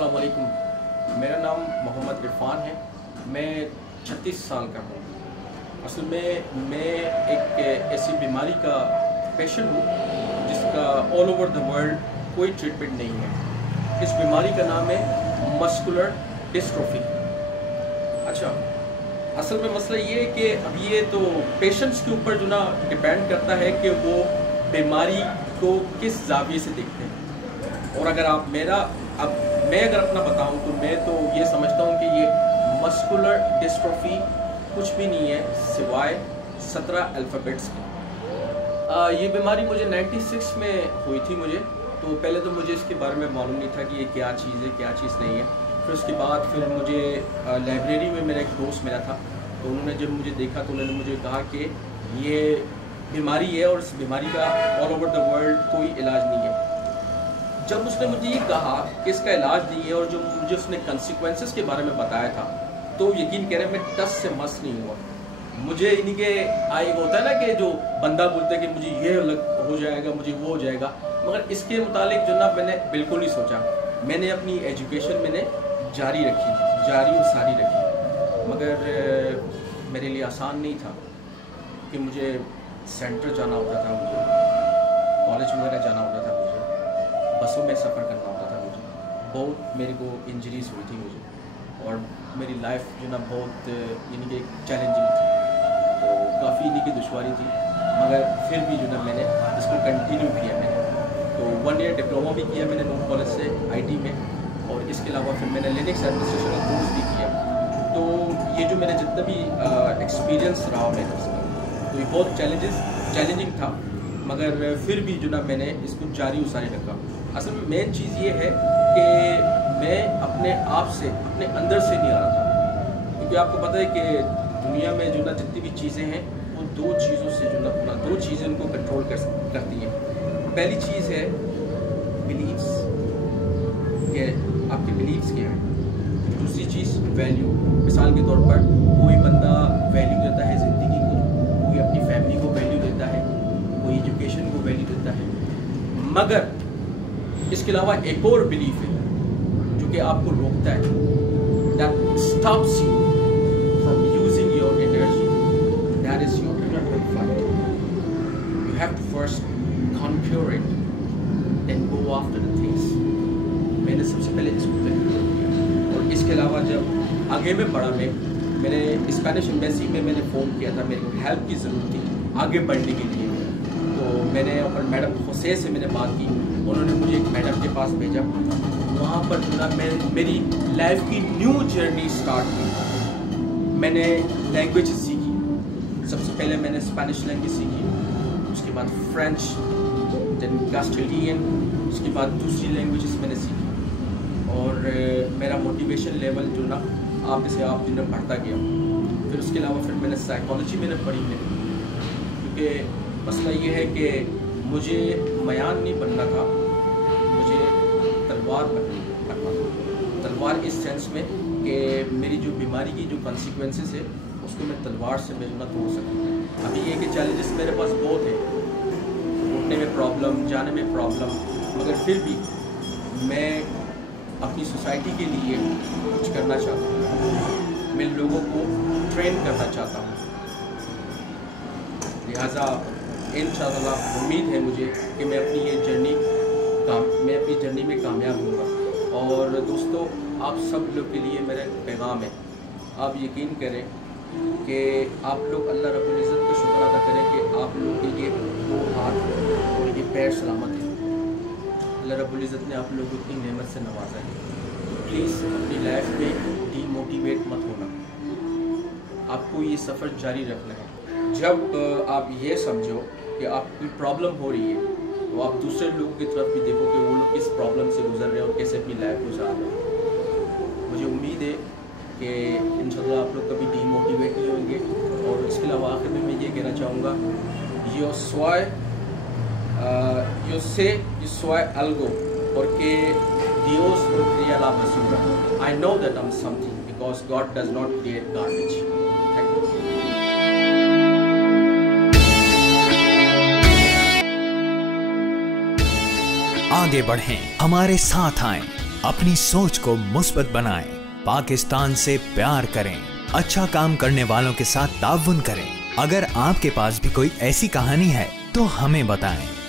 अस्सलाम वालेकुम। मेरा नाम मोहम्मद इरफान है। मैं 36 साल का हूँ। असल में मैं एक ऐसी बीमारी का पेशेंट हूँ जिसका ऑल ओवर द वर्ल्ड कोई ट्रीटमेंट नहीं है। इस बीमारी का नाम है मस्कुलर डिस्ट्रोफी। अच्छा, असल में मसला ये है कि अब ये तो पेशेंट्स के ऊपर जो ना डिपेंड करता है कि वो बीमारी को किस जाविये से देखते हैं। और अगर आप मैं अगर अपना बताऊं तो मैं तो ये समझता हूं कि ये मस्कुलर डिस्ट्रोफी कुछ भी नहीं है सिवाय 17 अल्फ़ाबेट्स की। ये बीमारी मुझे 96 में हुई थी मुझे। तो पहले तो मुझे इसके बारे में मालूम नहीं था कि ये क्या चीज़ है क्या चीज़ नहीं है। फिर उसके बाद मुझे लाइब्रेरी में मेरा एक दोस्त मिला था। तो उन्होंने जब मुझे देखा तो उन्होंने मुझे कहा कि ये बीमारी है और इस बीमारी का ऑल ओवर द वर्ल्ड कोई इलाज नहीं है। जब उसने मुझे ये कहा कि इसका इलाज नहीं है और जो मुझे उसने कंसिक्वेंसेस के बारे में बताया था तो यकीन कह रहे मैं टस से मस नहीं हुआ। मुझे इन्हीं के एक होता है ना कि जो बंदा बोलता है कि मुझे ये हो जाएगा, मुझे वो हो जाएगा, मगर इसके मुतालिक जो ना मैंने बिल्कुल नहीं सोचा। मैंने अपनी एजुकेशन मैंने जारी और सारी रखी। मगर मेरे लिए आसान नहीं था कि मुझे सेंटर जाना होता था, मुझे कॉलेज वगैरह जाना होता था, मुझे बसों में सफ़र करना होता था, मुझे बहुत मेरे को इंजरीज हुई थी मुझे। और मेरी लाइफ जो ना बहुत यानी कि चैलेंजिंग थी, तो काफ़ी इन्हीं की दुश्वारी थी। मगर फिर भी जो ना मैंने इसको कंटिन्यू किया। मैंने तो 1 ईयर डिप्लोमा भी किया मैंने नून कॉलेज से IT में। और इसके अलावा फिर मैंने लिनक्स एडमिनिस्ट्रेशन का कोर्स भी किया। तो ये जो मेरा जितना भी एक्सपीरियंस रहा मेरा इसका, तो ये बहुत चैलेंजिंग था। मगर फिर भी जो ना मैंने इसको जारी रखा। असल में मेन चीज़ ये है कि मैं अपने आप से, अपने अंदर से नहीं आ रहा था। क्योंकि आपको पता है कि दुनिया में जो ना जितनी भी चीज़ें हैं वो 2 चीज़ों से जो ना पूरा 2 चीज़ें उनको कंट्रोल करती हैं। पहली चीज़ है बिलीव्स, कि आपके बिलीव्स क्या हैं। दूसरी चीज़ वैल्यू। मिसाल के तौर पर कोई बंदा वैल्यू देता है ज़िंदगी को, कोई अपनी फैमिली को वैल्यू देता है, कोई एजुकेशन को वैल्यू देता है। मगर इसके अलावा एक और बिलीफ है जो कि आपको रोकता है, that stops you from using your energy, that is your inner fight. You have to first conquer it, then go after the things. मैंने सबसे पहले इसको तय किया। और इसके अलावा जब आगे में बढ़ा, मैंने स्पेनिश एम्बेसी में मैंने फ़ोन किया था, मेरे को हेल्प की ज़रूरत थी आगे बढ़ने के लिए। तो मैंने और मैडम हुसैन से मैंने बात की, उन्होंने मुझे एक मैडम के पास भेजा। वहाँ पर जो ना मेरी लाइफ की न्यू जर्नी स्टार्ट की। मैंने लैंग्वेज सीखी। सबसे पहले मैंने स्पेनिश लैंग्वेज सीखी, उसके बाद फ्रेंच, देन कास्टेलियन, उसके बाद दूसरी लैंग्वेजेस मैंने सीखी। और मेरा मोटिवेशन लेवल जो ना आप जो ना बढ़ता गया। फिर उसके अलावा फिर मैंने साइकोलॉजी मैंने पढ़ी क्योंकि मसला ये है कि मुझे मयान नहीं बनना था, मुझे तलवार बनना था। तलवार इस सेंस में कि मेरी जो बीमारी की जो कॉन्सिक्वेंसेस है उसको मैं तलवार से मैं ना तोड़ सकूँ। अभी ये कि चैलेंजेस मेरे पास बहुत है, उठने में प्रॉब्लम, जाने में प्रॉब्लम, मगर फिर भी मैं अपनी सोसाइटी के लिए कुछ करना चाहता हूँ। मैं लोगों को ट्रेन करना चाहता हूँ। लिहाजा इंशाअल्लाह उम्मीद है मुझे कि मैं अपनी जर्नी में कामयाब होऊंगा। और दोस्तों, आप सब लोग के लिए मेरा पैगाम है, आप यकीन करें कि आप लोग अल्लाह रब्बुल इज़्ज़त का शुक्र अदा करें कि आप लोग के ये 2 हाथ और ये पैर सलामत हैं। अल्लाह रब्बुल इज़्ज़त ने आप लोगों को इतनी नेमत से नवाजा है। तो प्लीज़ अपनी लाइफ में डीमोटिवेट मत होना, आपको ये सफ़र जारी रखना है। जब आप ये समझो कि आपकी प्रॉब्लम हो रही है तो आप दूसरे लोगों की तरफ भी देखो कि वो लोग किस प्रॉब्लम से गुजर रहे हैं और कैसे अपनी लाइफ गुजार रहे हैं। मुझे उम्मीद है कि इंशाल्लाह आप लोग कभी डीमोटिवेट नहीं होंगे। और इसके अलावा आखिर में मैं ये कहना चाहूँगा, yo soy algo porque Dios no crea la basura. I know that I'm something because God does not create garbage. Thank you. आगे बढ़ें, हमारे साथ आएं, अपनी सोच को मुस्बत बनाएं, पाकिस्तान से प्यार करें, अच्छा काम करने वालों के साथ ताउन करें। अगर आपके पास भी कोई ऐसी कहानी है तो हमें बताएं।